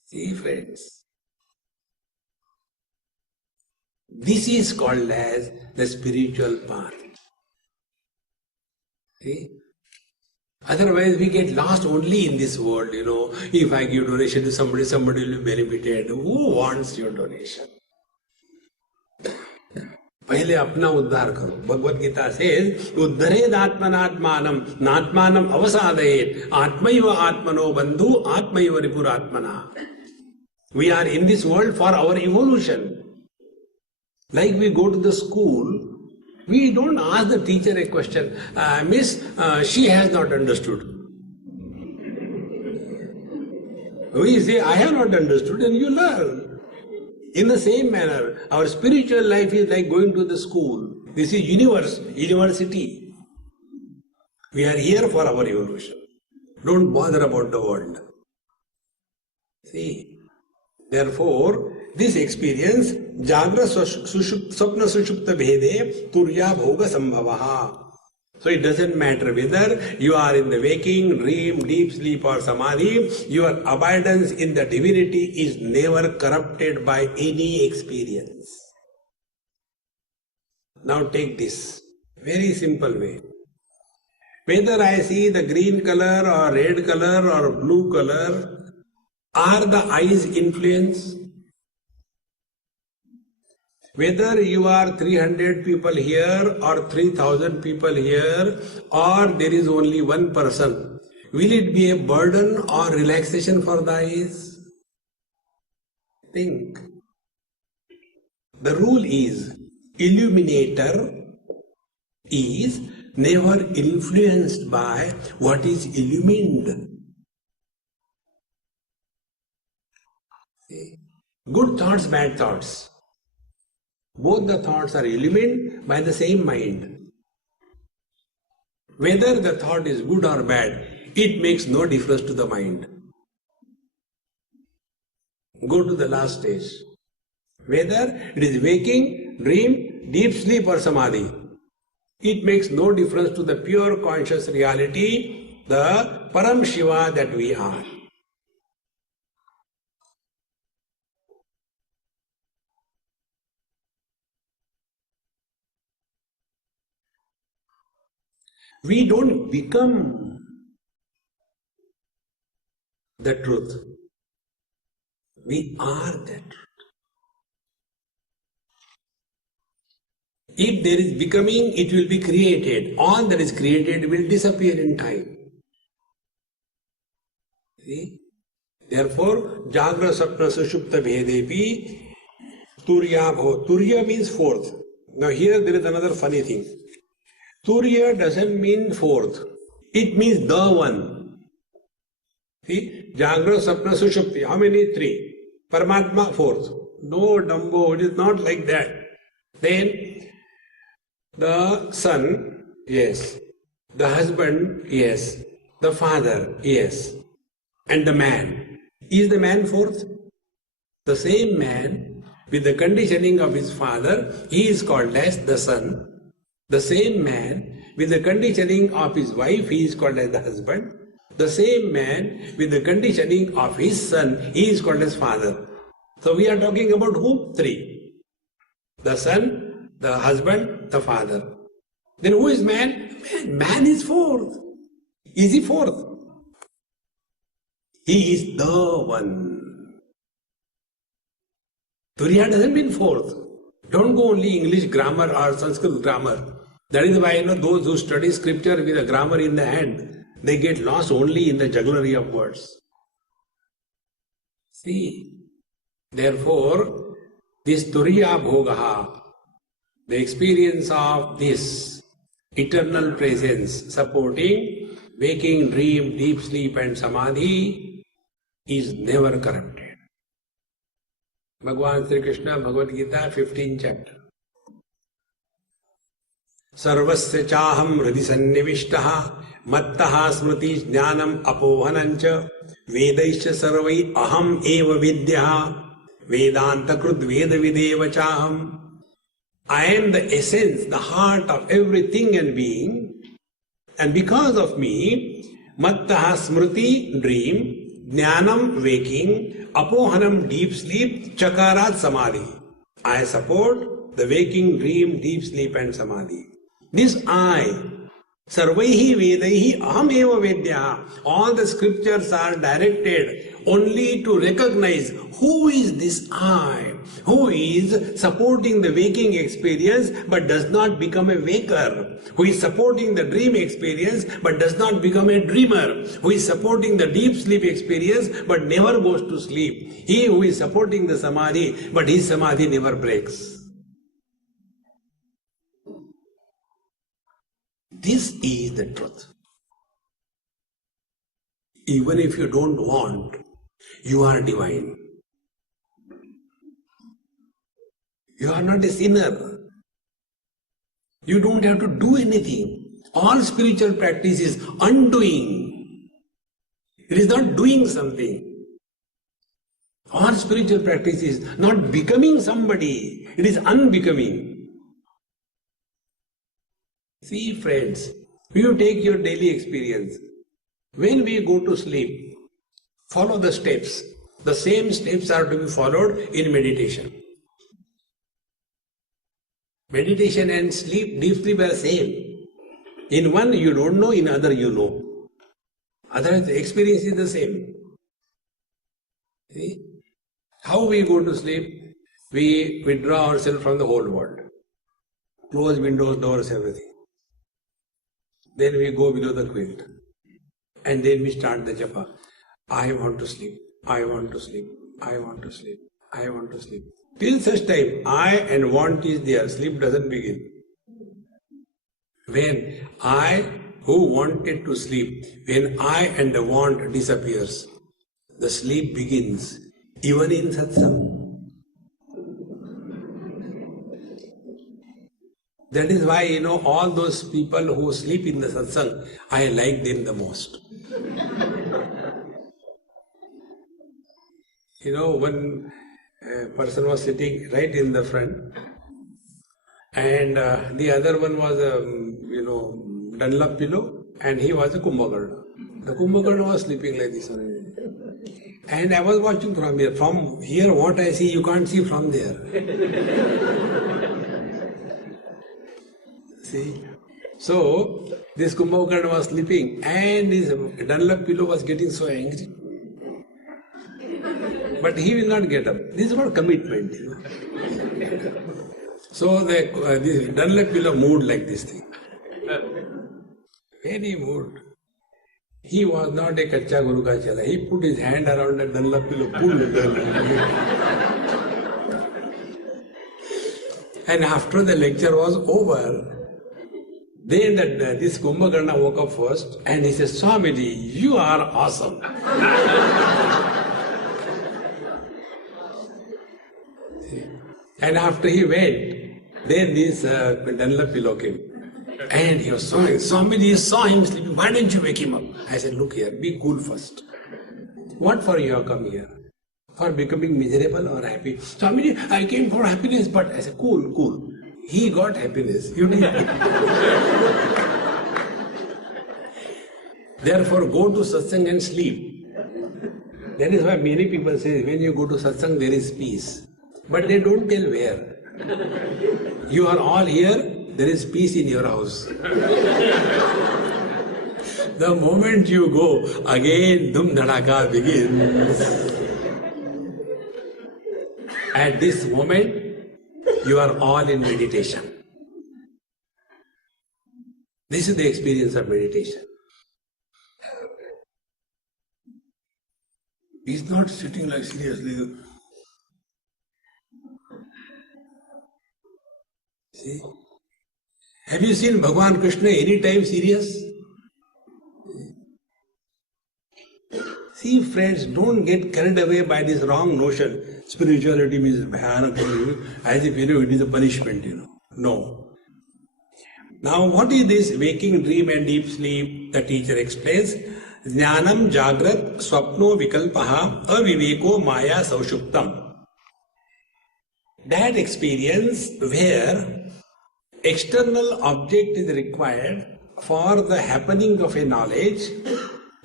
See, friends. This is called as the spiritual path. See? Otherwise, we get lost only in this world, If I give donation to somebody, somebody will be benefited. Who wants your donation? पहले अपना उद्धार करो. Bhagavad Gita says, उद्धरेद आत्मनात्मानम नात्मानम अवसादयेत आत्मैव आत्मनो बंधु आत्मैव रिपुरात्मना. We are in this world for our evolution. Like we go to the school, we don't ask the teacher a question, Miss, she has not understood. We say, I have not understood, and you learn. In the same manner, our spiritual life is like going to the school. This is university. We are here for our evolution. Don't bother about the world. See, therefore, this experience, Jagra Swapna Sushupta Bhede Turya Bhoga Sambhavaha. So it doesn't matter whether you are in the waking, dream, deep sleep or samadhi, your abidance in the divinity is never corrupted by any experience. Now take this, very simple way. Whether I see the green color or red color or blue color, are the eyes influence? Whether you are 300 people here or 3,000 people here or there is only one person, will it be a burden or relaxation for the eyes? Think. The rule is, illuminator is never influenced by what is illumined. Good thoughts, bad thoughts. Both the thoughts are illumined by the same mind. Whether the thought is good or bad, it makes no difference to the mind. Go to the last stage. Whether it is waking, dream, deep sleep or samadhi, it makes no difference to the pure conscious reality, the Param Shiva that we are. We don't become the truth. We are the truth. If there is becoming, it will be created. All that is created will disappear in time. See? Therefore, Jagra Sapna Sushupta Bhedepi Turya Bho. Turya means fourth. Now here there is another funny thing. Turya doesn't mean fourth. It means the one. See? Jagra Sapna Sushupti. How many? Three. Paramatma fourth. No, Dumbo, it is not like that. Then the son, yes. The husband, yes. The father, yes. And the man. Is the man fourth? The same man, with the conditioning of his father, he is called as the son. The same man, with the conditioning of his wife, he is called as the husband. The same man, with the conditioning of his son, he is called as father. So we are talking about whom? Three. The son, the husband, the father. Then who is man? Man is fourth. Is he fourth? He is the one. Turiya doesn't mean fourth. Don't go only English grammar or Sanskrit grammar. That is why those who study scripture with a grammar in the hand, they get lost only in the jugglery of words. See, therefore, this Turiya Bhogaha, the experience of this eternal presence supporting waking, dream, deep sleep and samadhi is never corrupted. Bhagavan Sri Krishna, Bhagavad Gita, 15th chapter. Sarvasya chaham hridhi sannivishtaha mattaha smriti jnanam apohanancha vedaisya sarvai aham eva vidyaha vedanta krud veda videva chaham. I am the essence, the heart of everything and being, and because of me, mattaha smriti, dream, jnanam, waking, apohanam, deep sleep, chakarat, samadhi. I support the waking, dream, deep sleep and samadhi. This I, sarvaihi vedaihi aham eva vedyaha. All the scriptures are directed only to recognize who is this I, who is supporting the waking experience but does not become a waker, who is supporting the dream experience but does not become a dreamer, who is supporting the deep sleep experience but never goes to sleep, he who is supporting the samadhi but his samadhi never breaks. This is the truth. Even if you don't want, you are divine. You are not a sinner. You don't have to do anything. All spiritual practice is undoing. It is not doing something. All spiritual practice is not becoming somebody. It is unbecoming. See, friends, you take your daily experience. When we go to sleep, follow the steps. The same steps are to be followed in meditation. Meditation and deep sleep are same. In one you don't know, in other you know. Otherwise the experience is the same. See? How we go to sleep? We withdraw ourselves from the whole world. Close windows, doors, everything. Then we go below the quilt. And then we start the japa. I want to sleep. I want to sleep. I want to sleep. I want to sleep. Till such time, I and want is there, sleep doesn't begin. When I, who wanted to sleep, when I and the want disappears, the sleep begins, even in satsang. That is why, all those people who sleep in the satsang, I like them the most. One person was sitting right in the front, and the other one was Dunlop pillow, and he was a Kumbhakarna. The Kumbhakarna was sleeping like this. And I was watching from here. From here, what I see, you can't see from there. See? So, this Kumbhakarna was sleeping, and his Dunlop pillow was getting so angry. But he will not get up. This is about commitment. So this Dunlop pillow moved like this thing. When he moved, he was not a Kacha Guru Ka Chala. He put his hand around the Dunlop pillow, pulled the And after the lecture was over, then this Kumbhakarna woke up first and he said, Swamiji, you are awesome. And after he went, then this Dunlop pillow came. And he was Swamiji saw him sleeping. Why didn't you wake him up? I said, look here, be cool first. What for you have come here? For becoming miserable or happy? Swamiji, I came for happiness, but I said, cool. He got happiness. You didn't. Therefore, go to satsang and sleep. That is why many people say, when you go to satsang, there is peace. But they don't tell where. You are all here, there is peace in your house. The moment you go, again Dhum Dhadaka begins. At this moment, you are all in meditation. This is the experience of meditation. He's not sitting like seriously. See? Have you seen Bhagavan Krishna any time serious? See, friends, don't get carried away by this wrong notion. Spirituality means as if it is a punishment, No. Now, what is this waking, dream and deep sleep? The teacher explains. Jnanam jagrat swapno vikalpaha aviveko maya saushuptam. That experience where external object is required for the happening of a knowledge,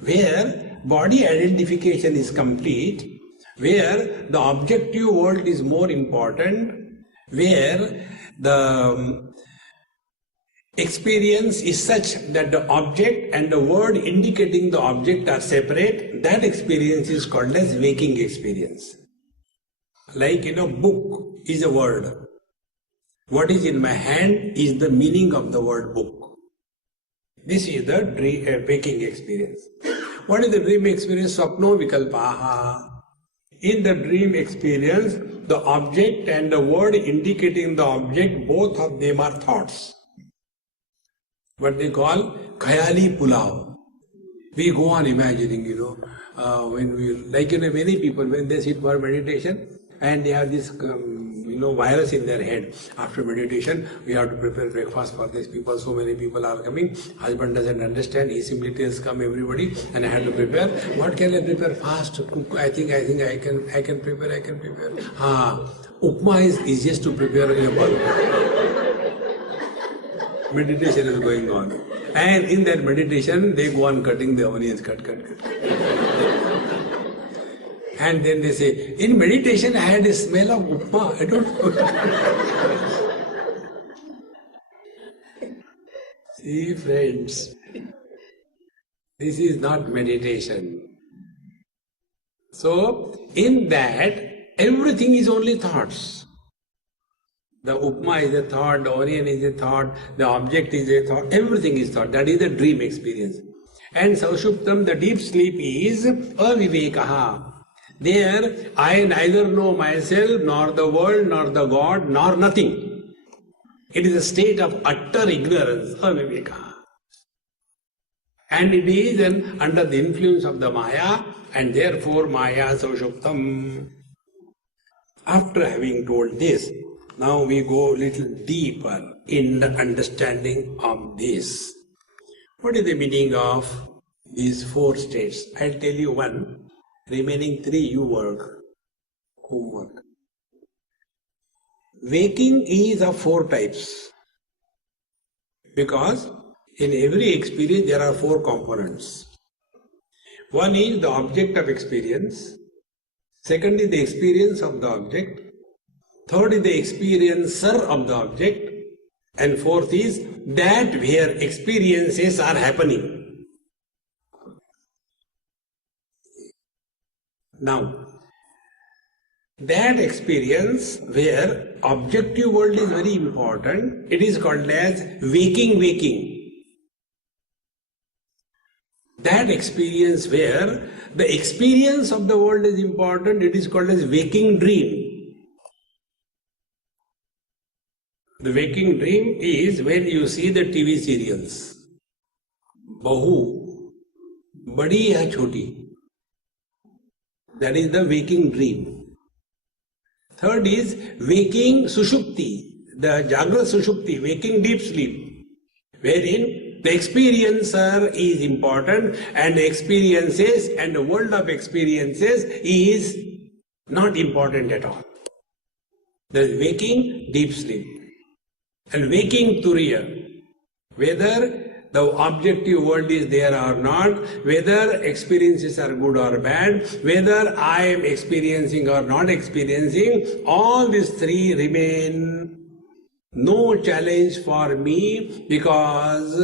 where body identification is complete, where the objective world is more important, where the experience is such that the object and the word indicating the object are separate, that experience is called as waking experience. Like book is a word. What is in my hand is the meaning of the word book. This is the waking experience. What is the dream experience? Swapno vikalpaha. In the dream experience, the object and the word indicating the object, both of them are thoughts. What they call khayali pulao. We go on imagining, when we, many people, when they sit for meditation and they have this, virus in their head. After meditation, we have to prepare breakfast for these people. So many people are coming. Husband doesn't understand. He simply tells, come everybody, and I have to prepare. What can I prepare? Fast cook. I think I can prepare. Upma is easiest to prepare in a bulk. Meditation is going on. And in that meditation, they go on cutting the onions, cut. And then they say, in meditation I had a smell of upma. I don't know. See, friends, this is not meditation. So, in that, everything is only thoughts. The upma is a thought, the onion is a thought, the object is a thought, everything is thought. That is the dream experience. And Saushuptam, the deep sleep, is avivekaha. There, I neither know myself, nor the world, nor the God, nor nothing. It is a state of utter ignorance, avivekaha. And it is under the influence of the Maya, and therefore Maya Saushuptam. After having told this, now we go a little deeper in the understanding of this. What is the meaning of these four states? I'll tell you one. Remaining three you work. Homework. Waking is of four types. Because in every experience there are four components. One is the object of experience. Second is the experience of the object. Third is the experiencer of the object. And fourth is that where experiences are happening. Now, that experience where objective world is very important, it is called as waking. That experience where the experience of the world is important, it is called as waking dream. The waking dream is when you see the TV serials. Bahu, badi ya choti. That is the waking dream. Third is waking sushupti, the Jagrat sushupti, waking deep sleep, wherein the experiencer is important and the experiences and the world of experiences is not important at all. There is waking deep sleep and waking turiya, whether the objective world is there or not, whether experiences are good or bad, whether I am experiencing or not experiencing, all these three remain no challenge for me, because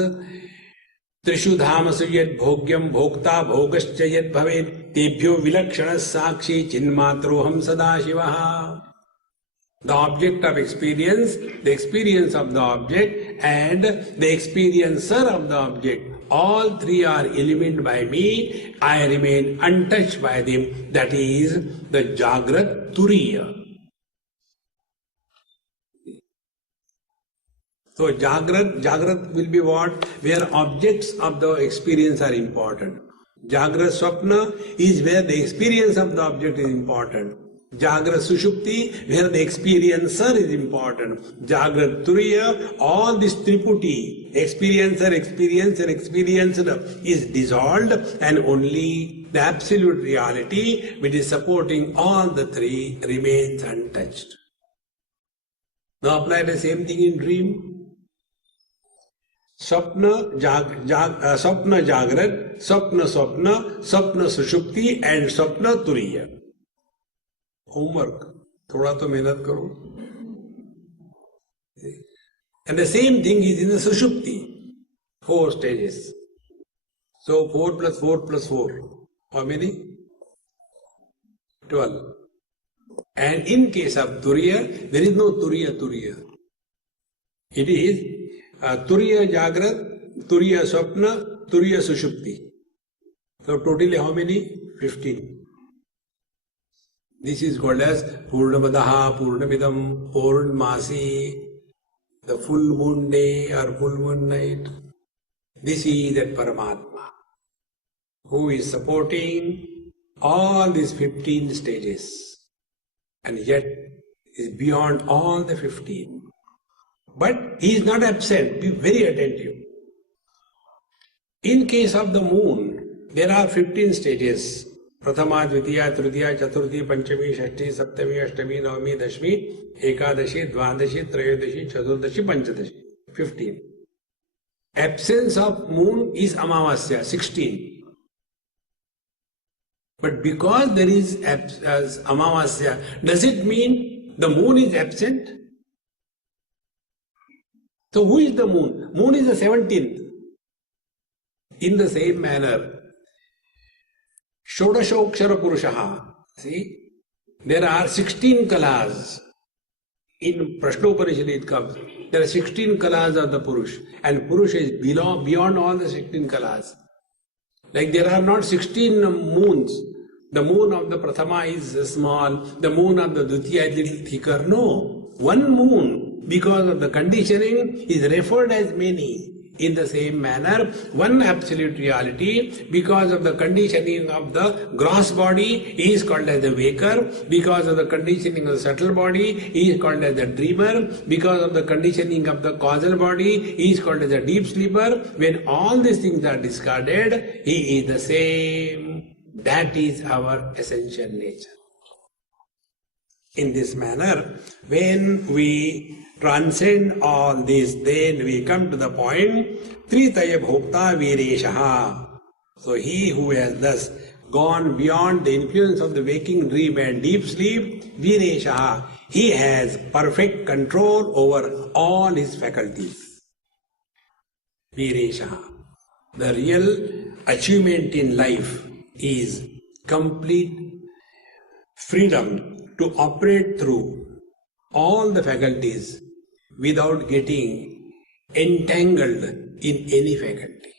Trishu dhamasu yad bhogyam bhokta bhogascha yad bhavet tebhyo vilakshana sakshi chinmatroham sadashivaha. The object of experience, the experience of the object, and the experiencer of the object, all three are illumined by me. I remain untouched by them. That is the Jagrat Turiya. So Jagrat will be what? Where objects of the experience are important. Jagrat Swapna is where the experience of the object is important. Jagrat Sushupti, where the experiencer is important. Jagrat Turiya, all this triputi, experiencer, experienced, is dissolved, and only the absolute reality, which is supporting all the three, remains untouched. Now apply the same thing in dream. Swapna Jagrat, Swapna Sushupti, and Swapna Turiya. Homework. Thoda to mehnat karo. And the same thing is in the Sushupti. 4 stages. So 4 plus 4 plus 4. How many? 12. And in case of Turiya, there is no Turiya. It is Turiya Jagrat, Turiya Swapna, Turiya Sushupti. So totally how many? 15. This is called as Purnamadaha, Purnamidam, Purnmasi, the full moon day or full moon night. This is that Paramatma who is supporting all these 15 stages. And yet is beyond all the 15. But he is not absent. Be very attentive. In case of the moon, there are 15 stages. Prathama, Dvitiya, Tritiya, Chaturthi, Panchami, Shashti, Saptami, Ashtami, Navami, Dashmi, Ekadashi, Dvadashi, Trayodashi, Chaturdashi, Panchadashi. 15. Absence of moon is Amavasya, 16. But because there is Amavasya, does it mean the moon is absent? So who is the moon? Moon is the 17th. In the same manner, Shodashokshara Purushaha. See, there are 16 kalas. In Prashnoparishad it comes. There are 16 kalas of the Purush. And Purush is beyond all the 16 kalas. Like there are not 16 moons. The moon of the Prathama is small. The moon of the Dvitiya is little thicker. No. One moon, because of the conditioning, is referred as many. In the same manner, one absolute reality, because of the conditioning of the gross body, is called as the waker. Because of the conditioning of the subtle body, he is called as the dreamer. Because of the conditioning of the causal body, he is called as the deep sleeper. When all these things are discarded, he is the same. That is our essential nature. In this manner, when we transcend all this, then we come to the point, Tritaya Bhokta Vireshaha. So he who has thus gone beyond the influence of the waking dream and deep sleep, Vireshaha, he has perfect control over all his faculties. Vireshaha. The real achievement in life is complete freedom to operate through all the faculties without getting entangled in any faculty.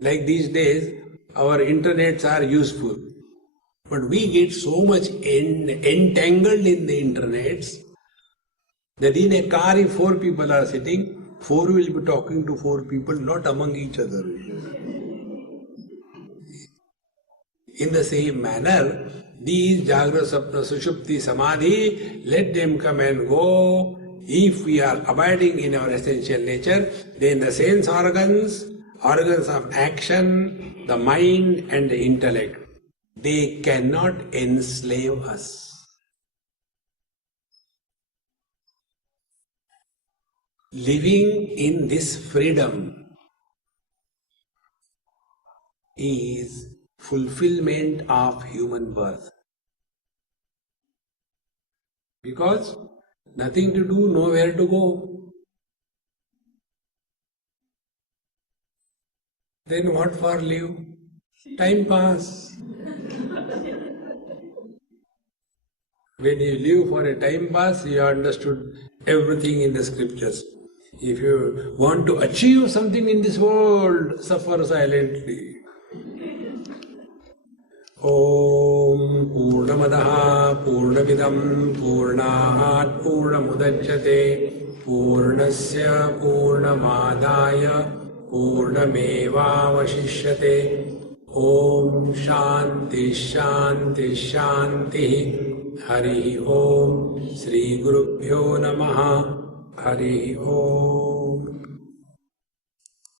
Like these days, our internets are useful, but we get so much entangled in the internets that in a car if 4 people are sitting, 4 will be talking to 4 people, not among each other. In the same manner, these Jagra, Sapna, Sushupti, Samadhi, let them come and go. If we are abiding in our essential nature, then the sense organs of action, the mind and the intellect, they cannot enslave us. Living in this freedom is fulfillment of human birth. Because nothing to do, nowhere to go. Then what for live? Time pass. When you live for a time pass, you understood everything in the scriptures. If you want to achieve something in this world, suffer silently. Om Purnamadaha Purnamidam Purnahat Purnamudachyate Purnasya Purnamadaya Purnameva Vashishyate. Om Shanti Shanti Shanti. Hari Om. Sri Gurubhyo Namaha. Hari Om.